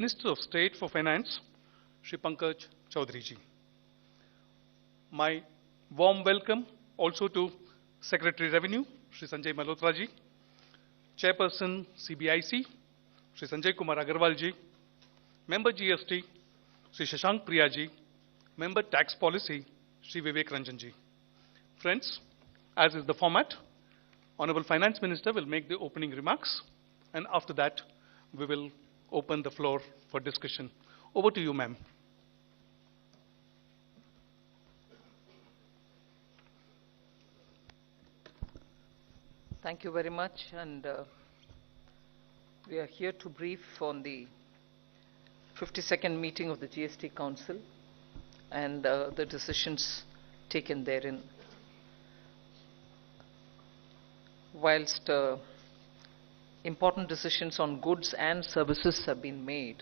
Minister of State for Finance, Shri Pankaj Chaudhary ji. My warm welcome also to Secretary Revenue, Shri Sanjay Malhotra ji, Chairperson CBIC, Shri Sanjay Kumar Agarwal ji, Member GST, Shri Shashank Priya ji, Member Tax Policy, Shri Vivek Ranjan ji. Friends, as is the format, Honorable Finance Minister will make the opening remarks, and after that, we will open the floor for discussion. Over to you, ma'am. Thank you very much, and we are here to brief on the 52nd meeting of the GST Council and the decisions taken therein. Whilst important decisions on goods and services have been made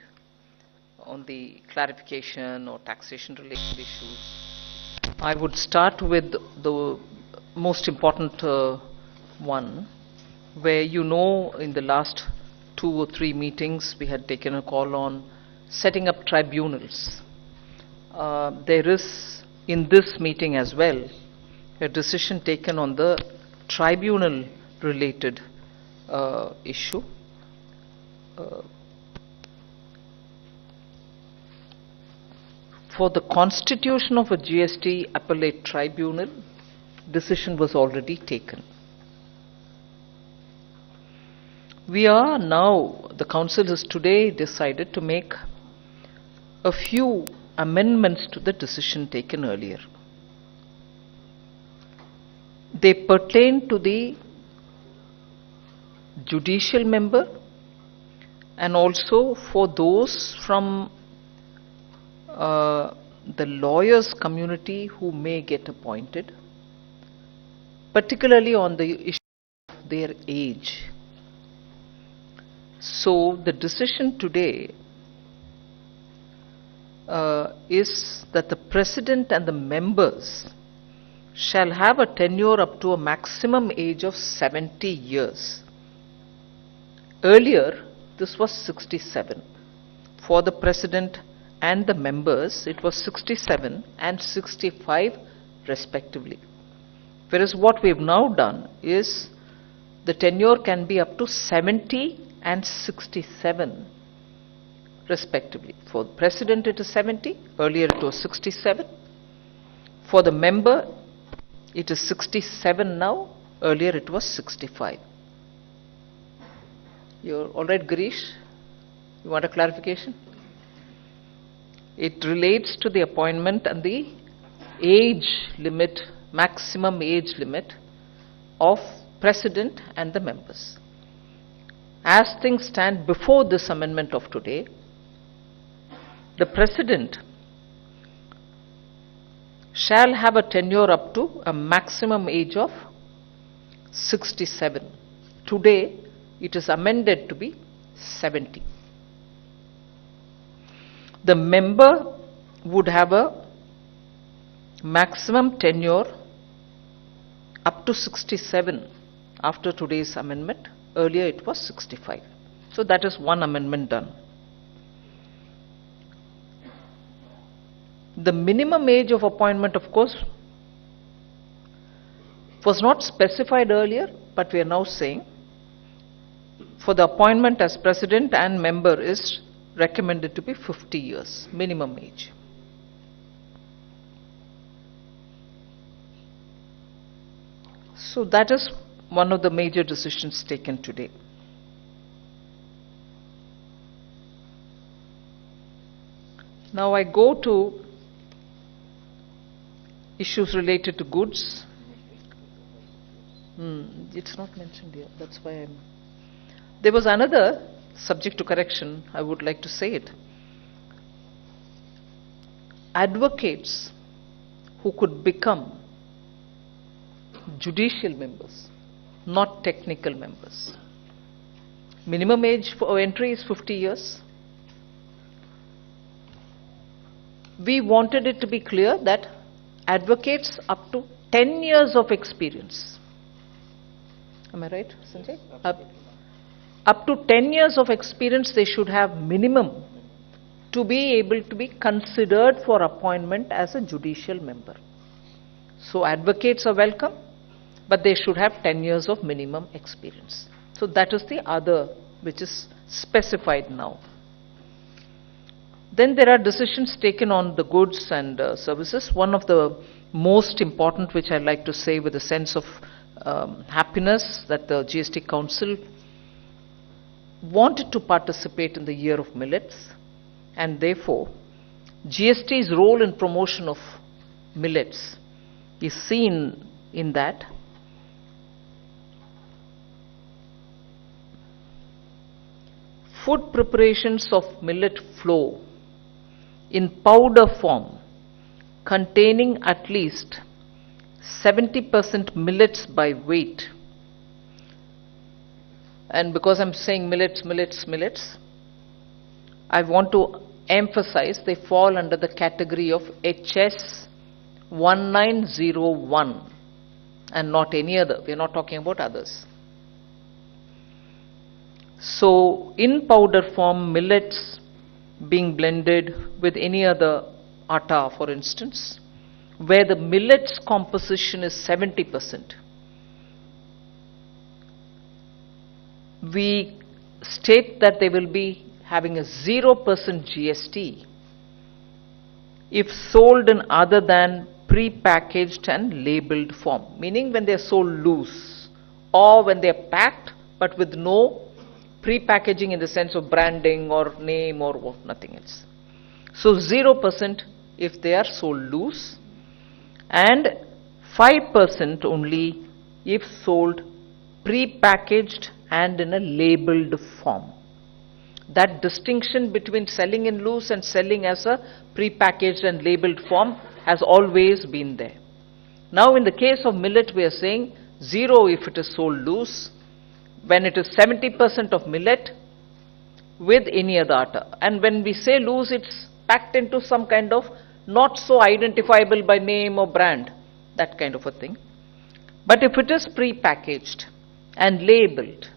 on the clarification or taxation related issues, I would start with the most important one, where in the last 2 or 3 meetings we had taken a call on setting up tribunals. There is in this meeting as well a decision taken on the tribunal related issue. For the constitution of a GST Appellate tribunal, decision was already taken. We are now, the Council has today decided to make a few amendments to the decision taken earlier. They pertain to the judicial member and also for those from the lawyers community who may get appointed, particularly on the issue of their age. So the decision today is that the President and the members shall have a tenure up to a maximum age of 70 years. Earlier, this was 67. For the President and the members, it was 67 and 65 respectively. Whereas what we have now done is the tenure can be up to 70 and 67 respectively. For the President it is 70, earlier it was 67. For the member it is 67 now, earlier it was 65. You're all right, Girish? You want a clarification? It relates to the appointment and the age limit, maximum age limit of President and the members. As things stand before this amendment of today, the President shall have a tenure up to a maximum age of 67. Today, it is amended to be 70. The member would have a maximum tenure up to 67 after today's amendment. Earlier it was 65. So that is one amendment done. The minimum age of appointment, of course, was not specified earlier, but we are now saying for the appointment as President and member is recommended to be 50 years, minimum age. So that is one of the major decisions taken today. Now I go to issues related to goods. It's not mentioned here, that's why I'm... There was another subject to correction, I would like to say it. Advocates who could become judicial members, not technical members. Minimum age for entry is 50 years. We wanted it to be clear that advocates up to 10 years of experience. Am I right, Sanjay? Up to 10 years of experience they should have minimum to be able to be considered for appointment as a judicial member. So advocates are welcome, but they should have 10 years of minimum experience. So that is the other which is specified now. Then there are decisions taken on the goods and services. One of the most important, which I'd like to say with a sense of happiness, that the GST Council wanted to participate in the year of millets, and therefore GST's role in promotion of millets is seen in that. Food preparations of millet flour in powder form containing at least 70% millets by weight. And because I'm saying millets, I want to emphasize they fall under the category of HS 1901 and not any other. We're not talking about others. So in powder form, millets being blended with any other atta, for instance, where the millet's composition is 70%, we state that they will be having a 0% GST if sold in other than pre-packaged and labeled form, meaning when they are sold loose or when they are packed but with no pre-packaging in the sense of branding or name or what, nothing else. So 0% if they are sold loose, and 5% only if sold pre-packaged and in a labeled form. That distinction between selling in loose and selling as a pre-packaged and labeled form has always been there. Now in the case of millet, we are saying 0 if it is sold loose, when it is 70% of millet with any other atta. And when we say loose, it's packed into some kind of not so identifiable by name or brand, that kind of a thing. But if it is pre-packaged and labeled,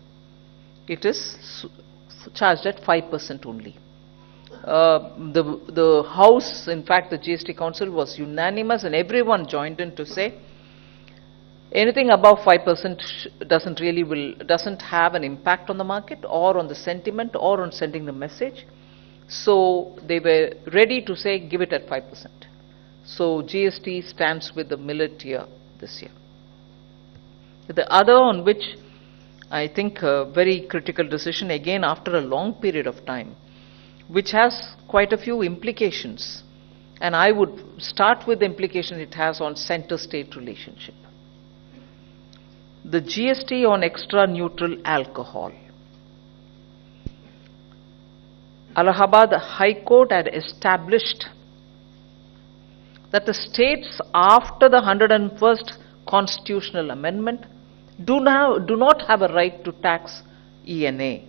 it is charged at 5% only. The House, in fact, the GST Council was unanimous and everyone joined in to say anything above 5% doesn't have an impact on the market or on the sentiment or on sending the message. So they were ready to say give it at 5%. So GST stands with the millet year this year. The other on which I think a very critical decision, again after a long period of time, which has quite a few implications, and I would start with the implication it has on center-state relationship. The GST on extra neutral alcohol. Allahabad High Court had established that the states after the 101st constitutional amendment do not have a right to tax ENA.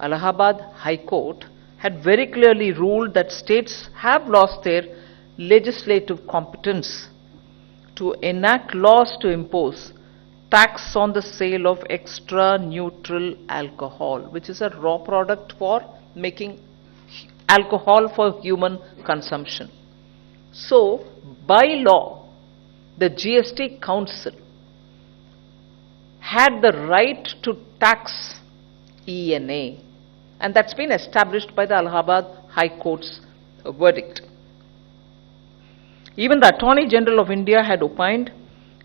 Allahabad High Court had very clearly ruled that states have lost their legislative competence to enact laws to impose tax on the sale of extra neutral alcohol, which is a raw product for making alcohol for human consumption. So, by law, the GST Council had the right to tax ENA, and that's been established by the Allahabad High Court's verdict. Even the Attorney General of India had opined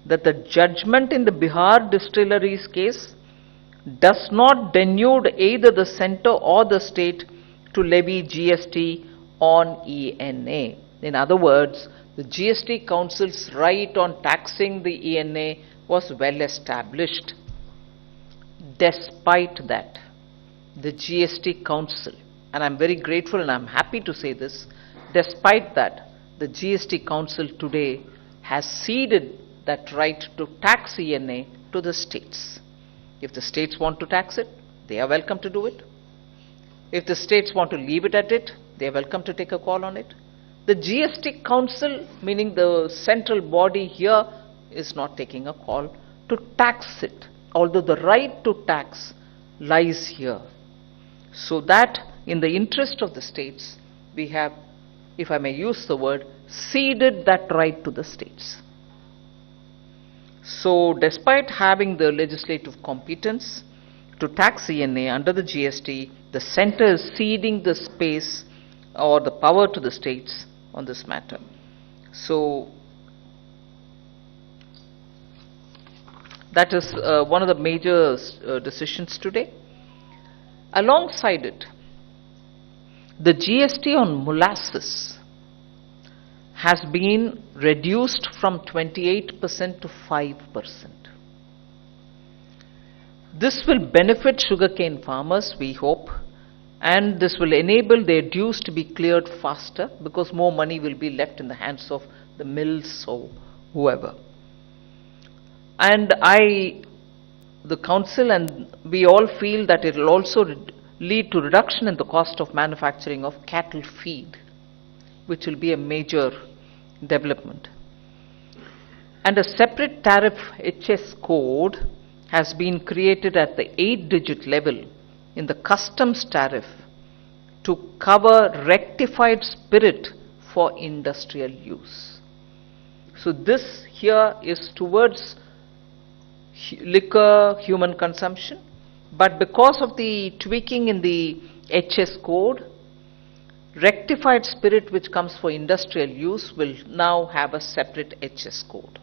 that the judgment in the Bihar distilleries case does not denude either the center or the state to levy GST on ENA. In other words, the GST Council's right on taxing the ENA was well established. Despite that, the GST Council, and I'm very grateful and I'm happy to say this, despite that, the GST Council today has ceded that right to tax ENA to the states. If the states want to tax it, they are welcome to do it. If the states want to leave it at it, they are welcome to take a call on it. The GST Council, meaning the central body here, is not taking a call to tax it, although the right to tax lies here. So that in the interest of the states, we have, if I may use the word, ceded that right to the states. So despite having the legislative competence to tax ENA under the GST, the center is ceding the space or the power to the states on this matter. So that is one of the major decisions today. Alongside it, the GST on molasses has been reduced from 28% to 5%. This will benefit sugarcane farmers, we hope, and this will enable their dues to be cleared faster because more money will be left in the hands of the mills or whoever. And the council and we all feel that it will also lead to reduction in the cost of manufacturing of cattle feed, which will be a major development. And a separate tariff HS code has been created at the 8-digit level in the customs tariff to cover rectified spirit for industrial use. So this here is towards liquor, human consumption, but because of the tweaking in the HS code, rectified spirit which comes for industrial use will now have a separate HS code.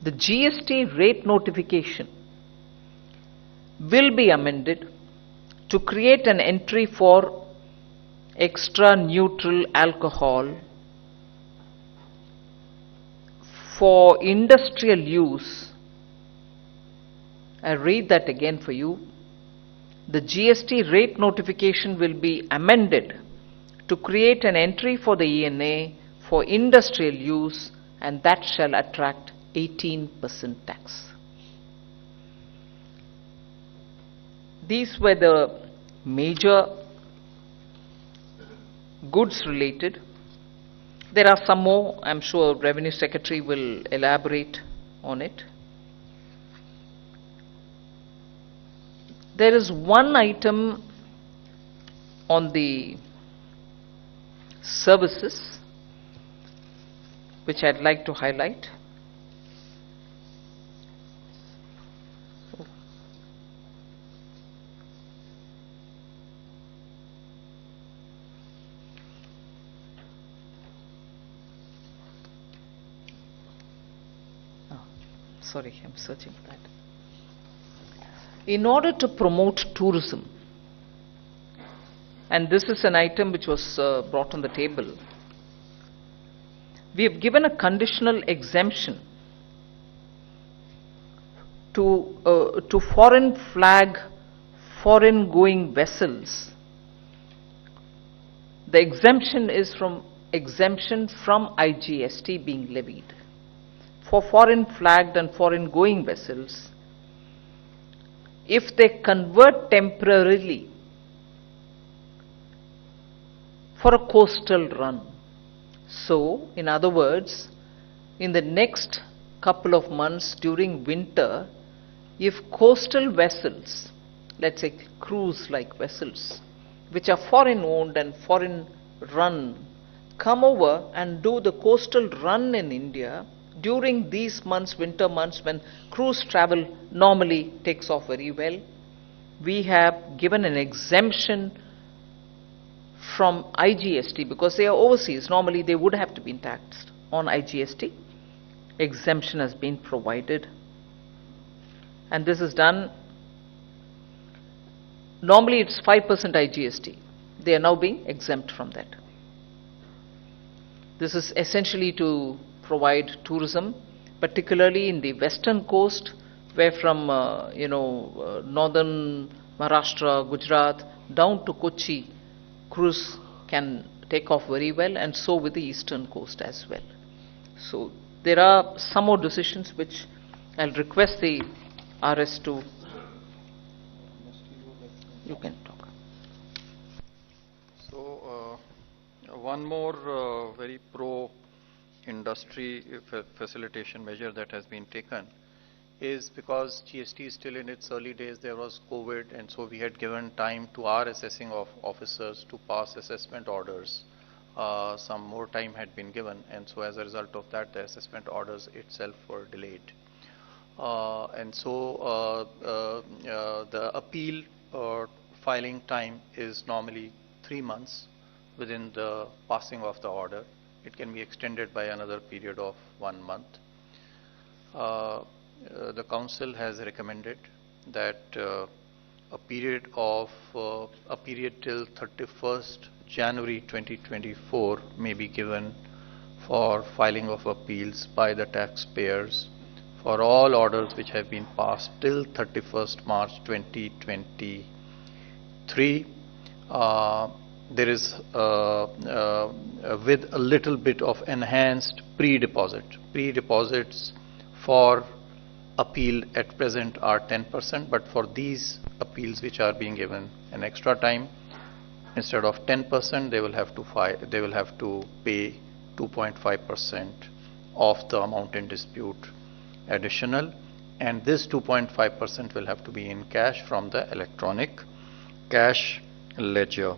The GST rate notification will be amended to create an entry for extra neutral alcohol for industrial use. I read that again for you. The GST rate notification will be amended to create an entry for the ENA for industrial use, and that shall attract 18% tax. These were the major goods related. There are some more, I'm sure Revenue Secretary will elaborate on it. There is one item on the services which I'd like to highlight. Sorry, I'm searching for that. In order to promote tourism, and this is an item which was brought on the table, we have given a conditional exemption to foreign flag, foreign going vessels. The exemption is from IGST being levied. For foreign flagged and foreign going vessels, if they convert temporarily for a coastal run. So, in other words, in the next couple of months during winter, if coastal vessels, let's say cruise-like vessels, which are foreign owned and foreign run, come over and do the coastal run in India, during these months, winter months, when cruise travel normally takes off very well, we have given an exemption from IGST because they are overseas. Normally they would have to be taxed on IGST. Exemption has been provided. And this is done, normally it's 5% IGST. They are now being exempt from that. This is essentially to provide tourism, particularly in the western coast, where from northern Maharashtra, Gujarat, down to Kochi, cruise can take off very well, and so with the eastern coast as well. So there are some more decisions which I'll request the RS to, you can talk. So one more very pro industry facilitation measure that has been taken is because GST is still in its early days. There was COVID, and so we had given time to our assessing of officers to pass assessment orders. Some more time had been given, and so as a result of that, the assessment orders itself were delayed. And so the appeal filing time is normally 3 months within the passing of the order. It can be extended by another period of 1 month. The Council has recommended that a period till 31st January 2024 may be given for filing of appeals by the taxpayers for all orders which have been passed till 31st March 2023. There is with a little bit of enhanced pre-deposit. Pre-deposits for appeal at present are 10%, but for these appeals which are being given an extra time, instead of 10%, they will have to pay 2.5% of the amount in dispute additional, and this 2.5% will have to be in cash from the electronic cash ledger.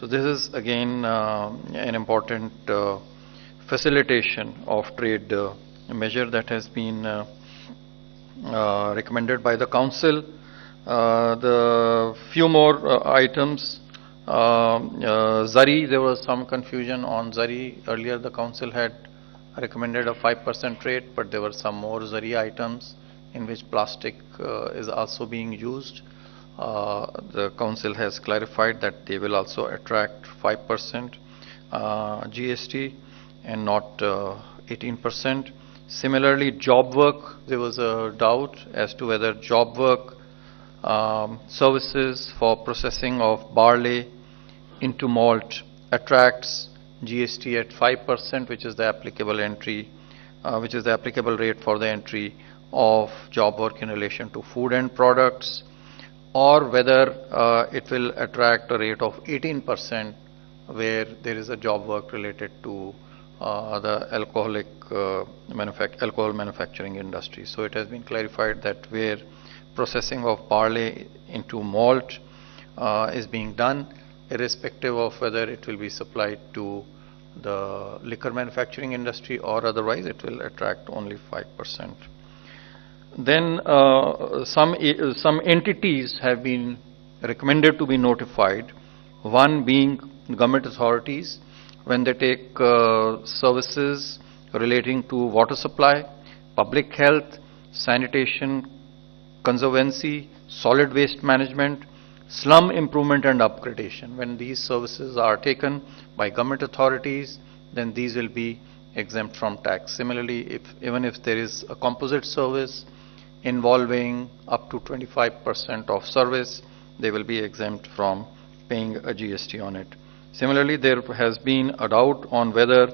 So this is again an important facilitation of trade measure that has been recommended by the Council. The few more items. Zari, there was some confusion on Zari. Earlier the Council had recommended a 5% rate, but there were some more Zari items in which plastic is also being used. The Council has clarified that they will also attract 5% GST and not 18%. Similarly, job work, there was a doubt as to whether job work services for processing of barley into malt attracts GST at 5%, which is the applicable rate for the entry of job work in relation to food and products, or whether it will attract a rate of 18% where there is a job work related to the alcohol manufacturing industry. So it has been clarified that where processing of barley into malt is being done, irrespective of whether it will be supplied to the liquor manufacturing industry or otherwise, it will attract only 5%. Then some entities have been recommended to be notified, one being government authorities when they take services relating to water supply, public health, sanitation, conservancy, solid waste management, slum improvement and upgradation. When these services are taken by government authorities, then these will be exempt from tax. Similarly, even if there is a composite service involving up to 25% of service, they will be exempt from paying a GST on it. Similarly, there has been a doubt on whether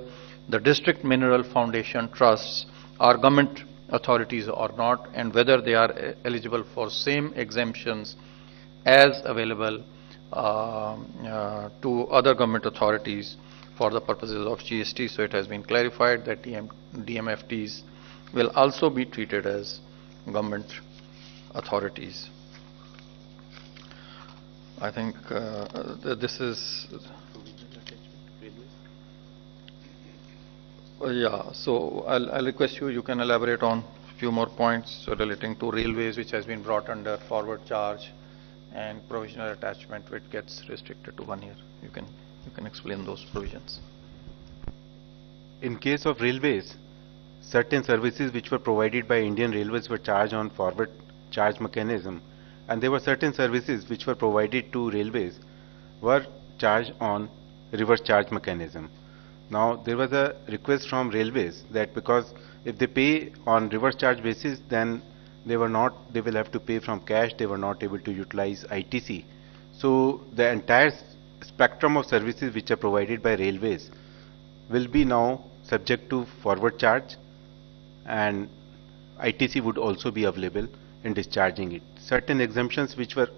the district mineral foundation trusts are government authorities or not, and whether they are eligible for same exemptions as available to other government authorities for the purposes of GST. So it has been clarified that DMFTs will also be treated as government authorities. I think this is yeah. So I'll request you can elaborate on a few more points relating to railways, which has been brought under forward charge, and provisional attachment, which gets restricted to 1 year. You can explain those provisions. In case of railways, certain services which were provided by Indian Railways were charged on forward charge mechanism, and there were certain services which were provided to railways were charged on reverse charge mechanism. Now there was a request from railways that because if they pay on reverse charge basis, then they will have to pay from cash. They were not able to utilize ITC. So the entire spectrum of services which are provided by railways will be now subject to forward charge, and ITC would also be available in discharging it. Certain exemptions which were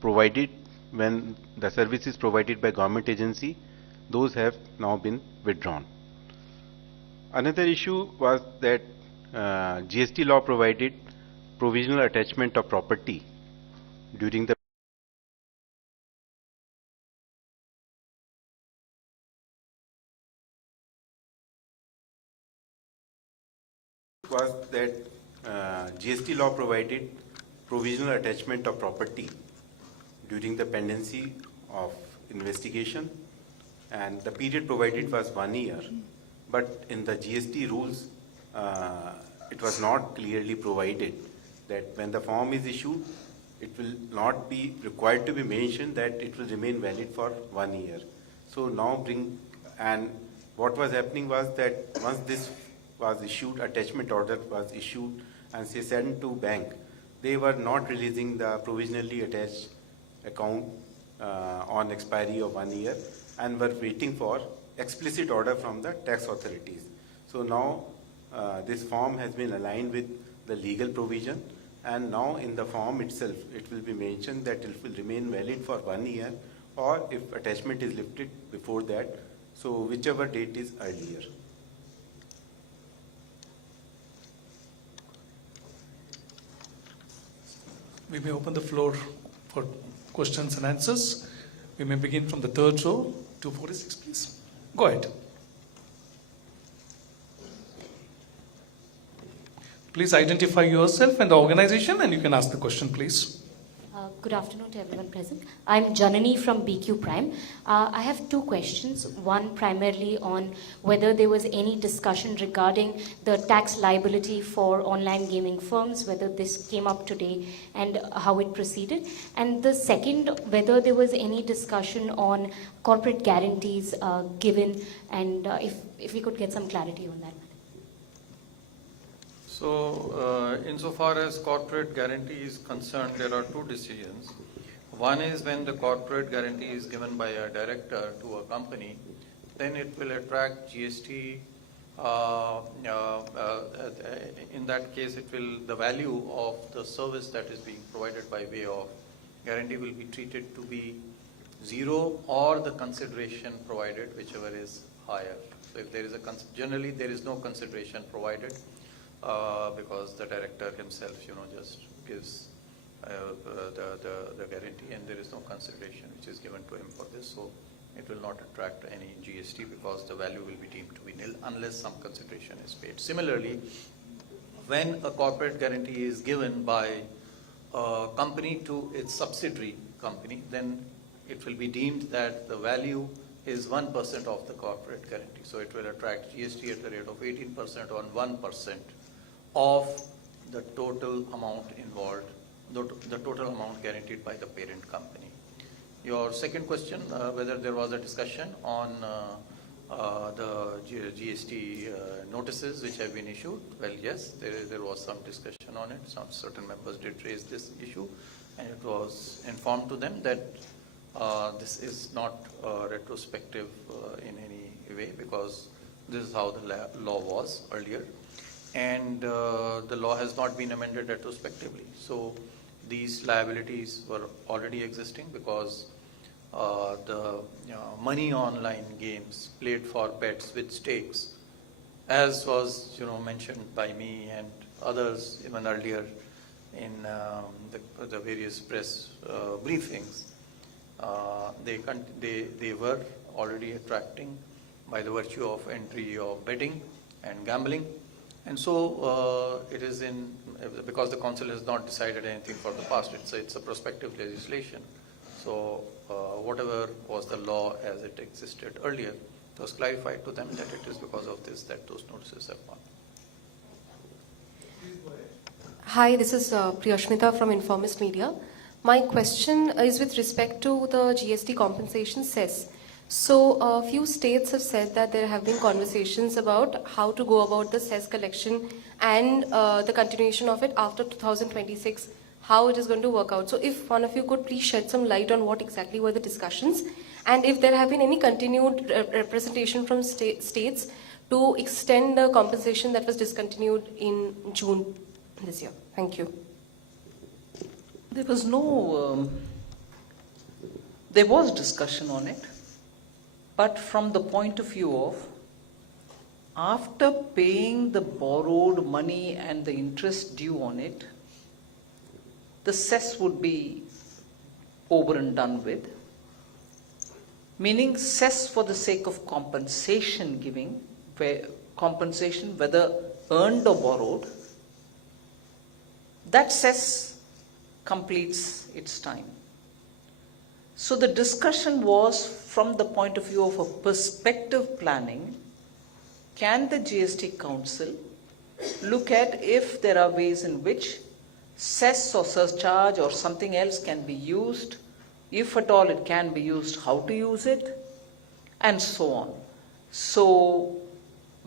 provided when the service is provided by government agency, those have now been withdrawn. Another issue was that GST law provided provisional attachment of property during the was that GST law provided provisional attachment of property during the pendency of investigation, and the period provided was 1 year. But in the GST rules, it was not clearly provided that when the form is issued, it will not be required to be mentioned that it will remain valid for 1 year. So now and what was happening was that once this was issued, attachment order was issued and say sent to bank, they were not releasing the provisionally attached account on expiry of 1 year and were waiting for explicit order from the tax authorities. So now this form has been aligned with the legal provision, and now in the form itself it will be mentioned that it will remain valid for 1 year, or if attachment is lifted before that, so whichever date is earlier. We may open the floor for questions and answers. We may begin from the third row, 246, please. Go ahead. Please identify yourself and the organization, and you can ask the question, please. Good afternoon to everyone present. I'm Janani from BQ Prime. I have two questions. One primarily on whether there was any discussion regarding the tax liability for online gaming firms, whether this came up today and how it proceeded. And the second, whether there was any discussion on corporate guarantees given, and if we could get some clarity on that. So, insofar as corporate guarantee is concerned, there are two decisions. One is when the corporate guarantee is given by a director to a company, then it will attract GST. In that case, the value of the service that is being provided by way of guarantee will be treated to be zero, or the consideration provided, whichever is higher. So if there is generally there is no consideration provided. Because the director himself, just gives the guarantee, and there is no consideration which is given to him for this. So it will not attract any GST because the value will be deemed to be nil unless some consideration is paid. Similarly, when a corporate guarantee is given by a company to its subsidiary company, then it will be deemed that the value is 1% of the corporate guarantee. So it will attract GST at the rate of 18% on 1% of the total amount involved, the total amount guaranteed by the parent company. Your second question, whether there was a discussion on the GST notices which have been issued. Well, yes, there was some discussion on it. Certain members did raise this issue, and it was informed to them that this is not retrospective in any way, because this is how the law was earlier. And the law has not been amended retrospectively. So these liabilities were already existing because the money online games played for bets with stakes, as was mentioned by me and others even earlier in the various press briefings, they were already attracting by the virtue of entry of betting and gambling. And so it is because the council has not decided anything for the past, it's a prospective legislation. So whatever was the law as it existed earlier, it was clarified to them that it is because of this that those notices have gone. Hi, this is Priyashmita from Informist Media. My question is with respect to the GST compensation cess. So a few states have said that there have been conversations about how to go about the cess collection and the continuation of it after 2026, how it is going to work out. So if one of you could please shed some light on what exactly were the discussions, and if there have been any continued representation from states to extend the compensation that was discontinued in June this year. Thank you. There was there was discussion on it. But from the point of view of, after paying the borrowed money and the interest due on it, the cess would be over and done with, meaning cess for the sake of compensation giving, compensation whether earned or borrowed, that cess completes its time. So the discussion was from the point of view of a perspective planning. Can the GST Council look at if there are ways in which cess or surcharge or something else can be used, if at all it can be used, how to use it, and so on. So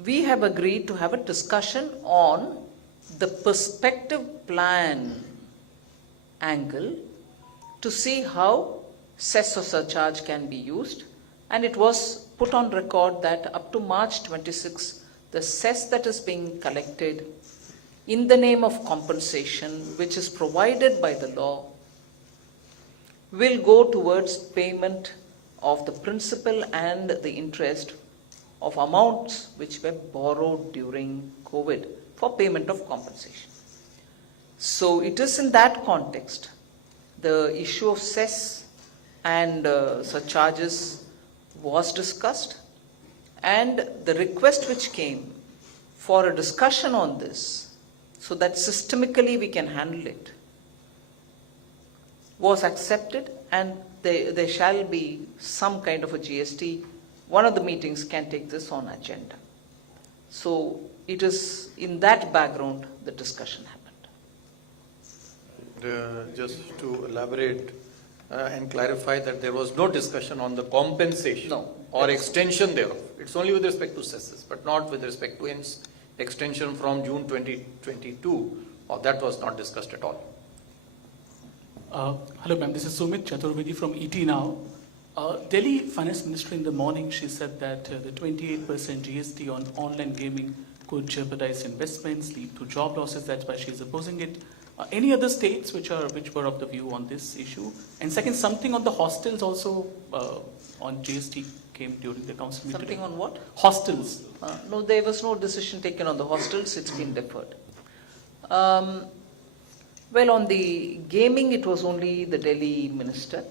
we have agreed to have a discussion on the perspective plan angle to see how cess or surcharge can be used, and it was put on record that up to March 26, the cess that is being collected in the name of compensation, which is provided by the law, will go towards payment of the principal and the interest of amounts which were borrowed during COVID for payment of compensation. So it is in that context the issue of cess and surcharges was discussed, and the request which came for a discussion on this so that systemically we can handle it was accepted, and there shall be some kind of a GST. One of the meetings can take this on agenda. So it is in that background the discussion happened. Just to elaborate and clarify that there was no discussion on the compensation or extension thereof. It's only with respect to cesses, but not with respect to extension from June 2022, or that was not discussed at all. Hello ma'am, this is Sumit Chaturvedi from ET Now. Delhi Finance Minister in the morning, she said that the 28% GST on online gaming could jeopardize investments, lead to job losses. That's why she is opposing it. Any other states which were of the view on this issue? And second, something on the hostels also on GST came during the council meeting. Something on what? Hostels. No, there was no decision taken on the hostels. It's been deferred. Well, on the gaming, it was only the Delhi minister.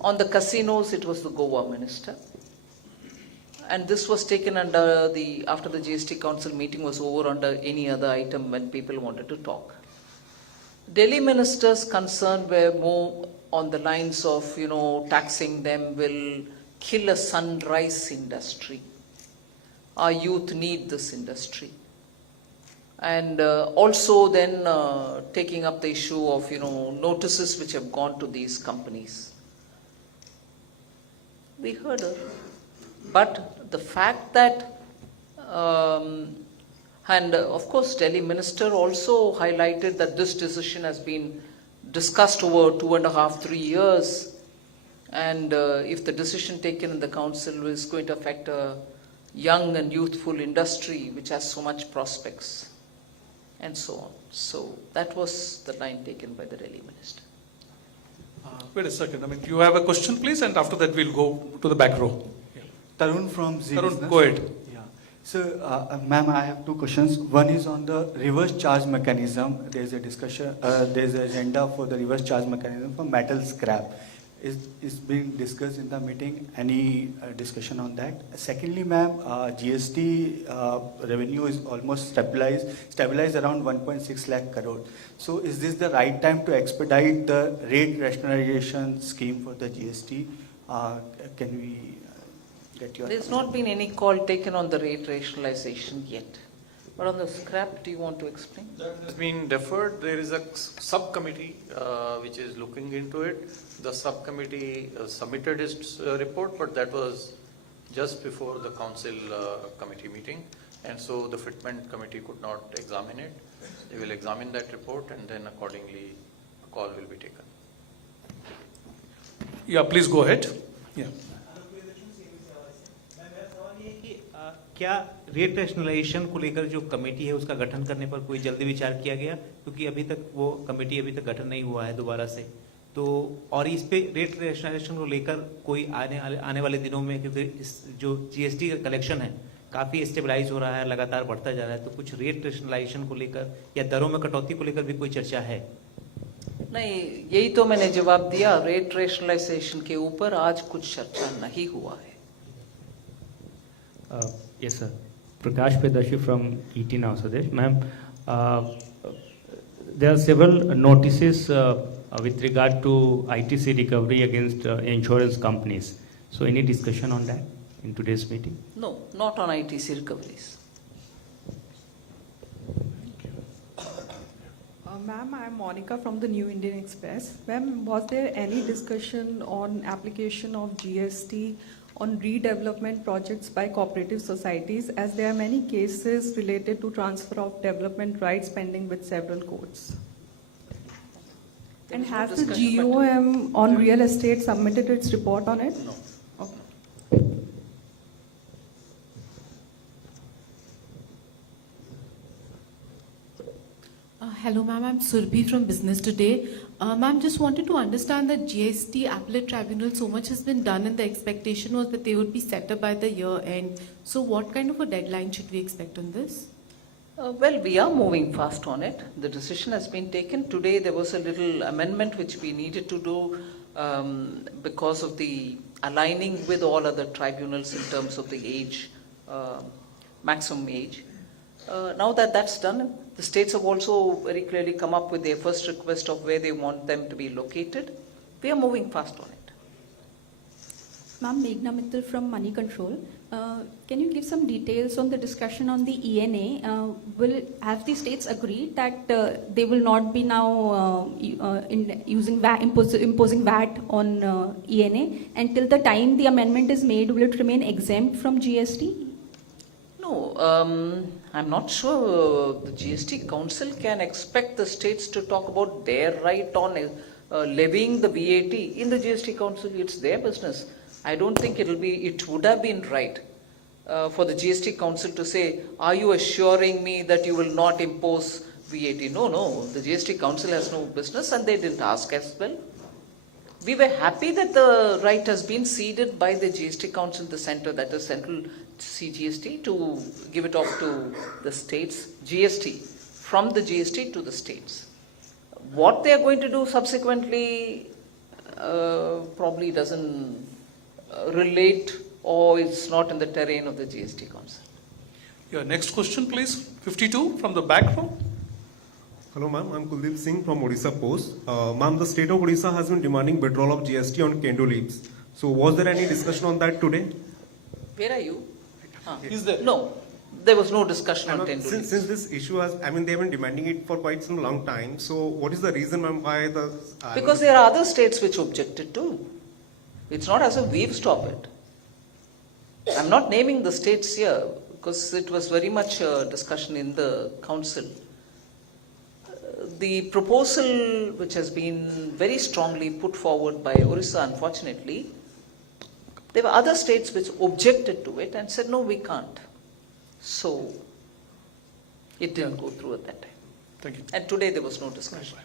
On the casinos, it was the Goa minister. And this was taken under after the GST Council meeting was over, under any other item when people wanted to talk. Delhi minister's concern were more on the lines of, taxing them will kill a sunrise industry. Our youth need this industry. And also then taking up the issue of, notices which have gone to these companies. We heard her. But the fact that, and of course Delhi minister also highlighted that this decision has been discussed over 2.5, 3 years, and if the decision taken in the council is going to affect a young and youthful industry which has so much prospects, and so on. So that was the line taken by the Delhi minister. Wait a second. You have a question, please, and after that we'll go to the back row. Tarun from Z Tarun, Business. go ahead. Yeah. So, ma'am, I have two questions. One is on the reverse charge mechanism. There's a discussion, there's an agenda for the reverse charge mechanism for metal scrap. Is being discussed in the meeting? Any discussion on that? Secondly, ma'am, GST revenue is almost stabilized around 1.6 lakh crore. So is this the right time to expedite the rate rationalization scheme for the GST? Can we get your... There's not been any call taken on the rate rationalization yet. But on the scrap, do you want to explain? That has been deferred. There is a subcommittee which is looking into it. The subcommittee submitted its report, but that was just before the council committee meeting, and so the fitment committee could not examine it. They will examine that report, and then accordingly a call will be taken. Yeah, please go ahead. Yeah. क्या rate rationalisation को लेकर जो committee है उसका गठन करने पर कोई जल्दी विचार किया गया, क्योंकि अभी तक वो कमेटी अभी तक गठन नहीं हुआ है दोबारा से, तो और इस पे रेट रैशनलाइजेशन को लेकर कोई आने वाले दिनों में, क्योंकि इस जो जीएसटी का कलेक्शन है काफ़ी स्टेबलाइज हो रहा है, लगातार बढ़ता जा रहा है, तो कुछ रेट रैशनलाइजेशन को लेकर या दरों में कटौती को लेकर भी कोई चर्चा है? नहीं, यही तो मैंने जवाब दिया, रेट रेशनलाइजेशन के ऊपर आज कुछ चर्चा नहीं हुआ है. Yes, sir. Prakash Pedashi from ET now, Swadesh. Ma'am, there are several notices with regard to ITC recovery against insurance companies. So, any discussion on that in today's meeting? No, not on ITC recoveries. Ma'am, I am Monica from the New Indian Express. Ma'am, was there any discussion on application of GST on redevelopment projects by cooperative societies, as there are many cases related to transfer of development rights pending with several courts? And has the GOM on real estate submitted its report on it? No. Okay. Hello, ma'am. I'm Surbhi from Business Today. Ma'am, just wanted to understand that GST Appellate Tribunal, so much has been done, and the expectation was that they would be set up by the year end. So, what kind of a deadline should we expect on this? Well, we are moving fast on it. The decision has been taken. Today there was a little amendment which we needed to do because of the aligning with all other tribunals in terms of the age, maximum age. Now that that's done, the states have also very clearly come up with their first request of where they want them to be located. We are moving fast on it. Ma'am, Meghna Mittal from Money Control. Can you give some details on the discussion on the ENA? Have the states agreed that they will not be now using VAT, imposing VAT on ENA? Until the time the amendment is made, will it remain exempt from GST? No, I'm not sure the GST Council can expect the states to talk about their right on levying the VAT in the GST Council. It's their business. I don't think it would have been right for the GST Council to say, are you assuring me that you will not impose VAT? No, the GST Council has no business, and they didn't ask as well. We were happy that the right has been ceded by the GST Council, the center, that is Central CGST, to give it off to the states, GST, from the GST to the states. What they are going to do subsequently probably doesn't relate, or it's not in the terrain of the GST Council. Your next question, please. 52 from the back row. Hello, ma'am. I'm Kuldeep Singh from Odisha Post. Ma'am, the state of Odisha has been demanding withdrawal of GST on kendo leaves. So, was there any discussion on that today? Where are you? Is there? No, there was no discussion on kendo leaves. Since this issue has, they've been demanding it for quite some long time. So, what is the reason, ma'am, why the... Because there are other states which objected too. It's not as if we've stopped it. I'm not naming the states here because it was very much a discussion in the council. The proposal which has been very strongly put forward by Orissa, unfortunately, there were other states which objected to it and said, no, we can't. So, it didn't go through at that time. Thank you. And today there was no discussion.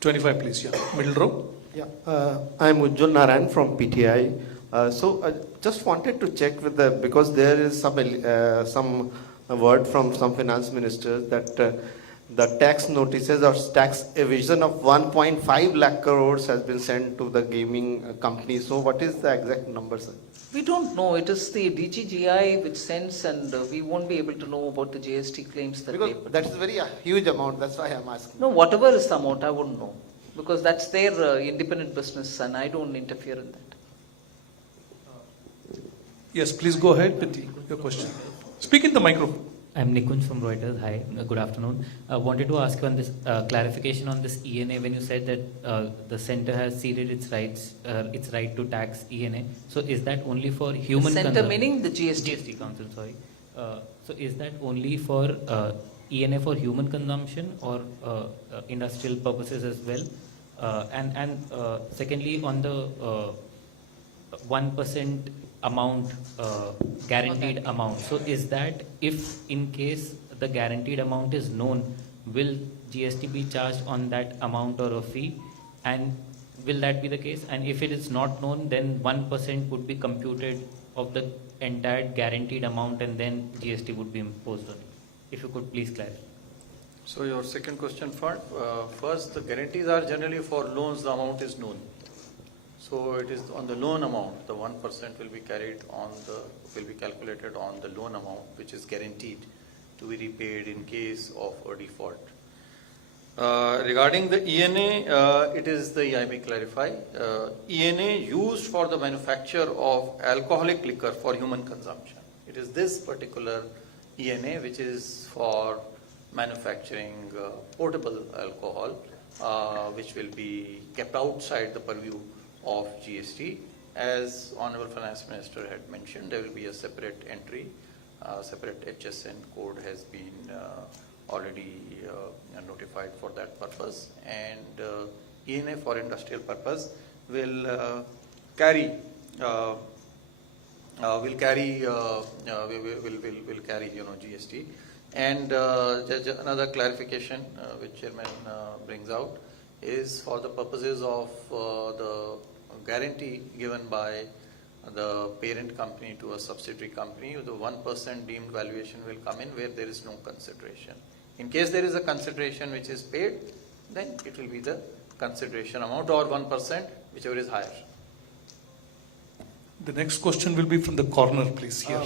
25, please. Yeah. Middle row. Yeah, I'm Ujjwal Narayan from PTI. So I just wanted to check with because there is some word from some finance ministers that the tax notices or tax evasion of 1.5 lakh crores has been sent to the gaming companies. So what is the exact number, sir? We don't know. It is the DGGI which sends, and we won't be able to know about the GST claims that because that is very huge amount. That's why I'm asking. No, whatever is the amount, I wouldn't know. Because that's their independent business and I don't interfere in that. Yes, please go ahead with your question. Speak in the microphone. I'm Nikunj from Reuters. Hi, good afternoon. I wanted to ask you on this clarification on this ENA when you said that the center has ceded its right to tax ENA. So is that only for human consumption? Center meaning the GST Council, sorry. So is that only for ENA for human consumption or industrial purposes as well? And secondly, on the 1% amount, guaranteed amount. So is that if in case the guaranteed amount is known, will GST be charged on that amount or a fee? And will that be the case? And if it is not known, then 1% would be computed of the entire guaranteed amount and then GST would be imposed on it. If you could please clarify. So your second question first, the guarantees are generally for loans, the amount is known. So it is on the loan amount, the 1% will be calculated on the loan amount, which is guaranteed to be repaid in case of a default. Regarding the ENA, it is I may clarify, ENA used for the manufacture of alcoholic liquor for human consumption. It is this particular ENA which is for manufacturing portable alcohol, which will be kept outside the purview of GST. As Honorable Finance Minister had mentioned, there will be a separate entry, separate HSN code has been already notified for that purpose, and ENA for industrial purpose will carry GST. And another clarification which Chairman brings out is for the purposes of the guarantee given by the parent company to a subsidiary company, the 1% deemed valuation will come in where there is no consideration. In case there is a consideration which is paid, then it will be the consideration amount or 1%, whichever is higher. The next question will be from the corner, please, here.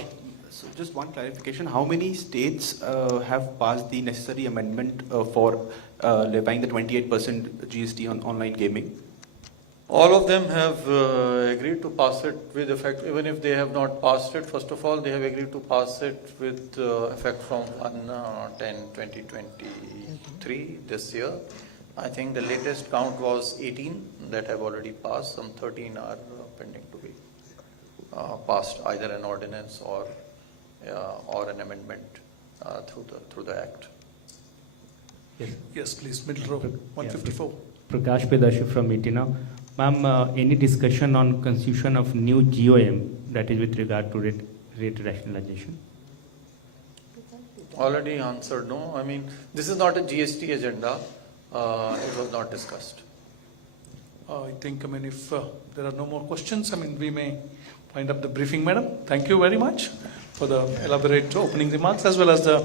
So just one clarification, how many states have passed the necessary amendment for levying the 28% GST on online gaming? All of them have agreed to pass it with effect. Even if they have not passed it, first of all, they have agreed to pass it with effect from 1/10/2023 this year. I think the latest count was 18 that have already passed. Some 13 are pending to be passed, either an ordinance or an amendment through the Act. Yes, please, middle row, 154. Prakash Pedashi from Itina. Ma'am, any discussion on constitution of new GOM, that is with regard to rate rationalization? Already answered no. I mean, this is not a GST agenda. It was not discussed. I think, if there are no more questions, we may wind up the briefing, madam. Thank you very much for the elaborate opening remarks as well as the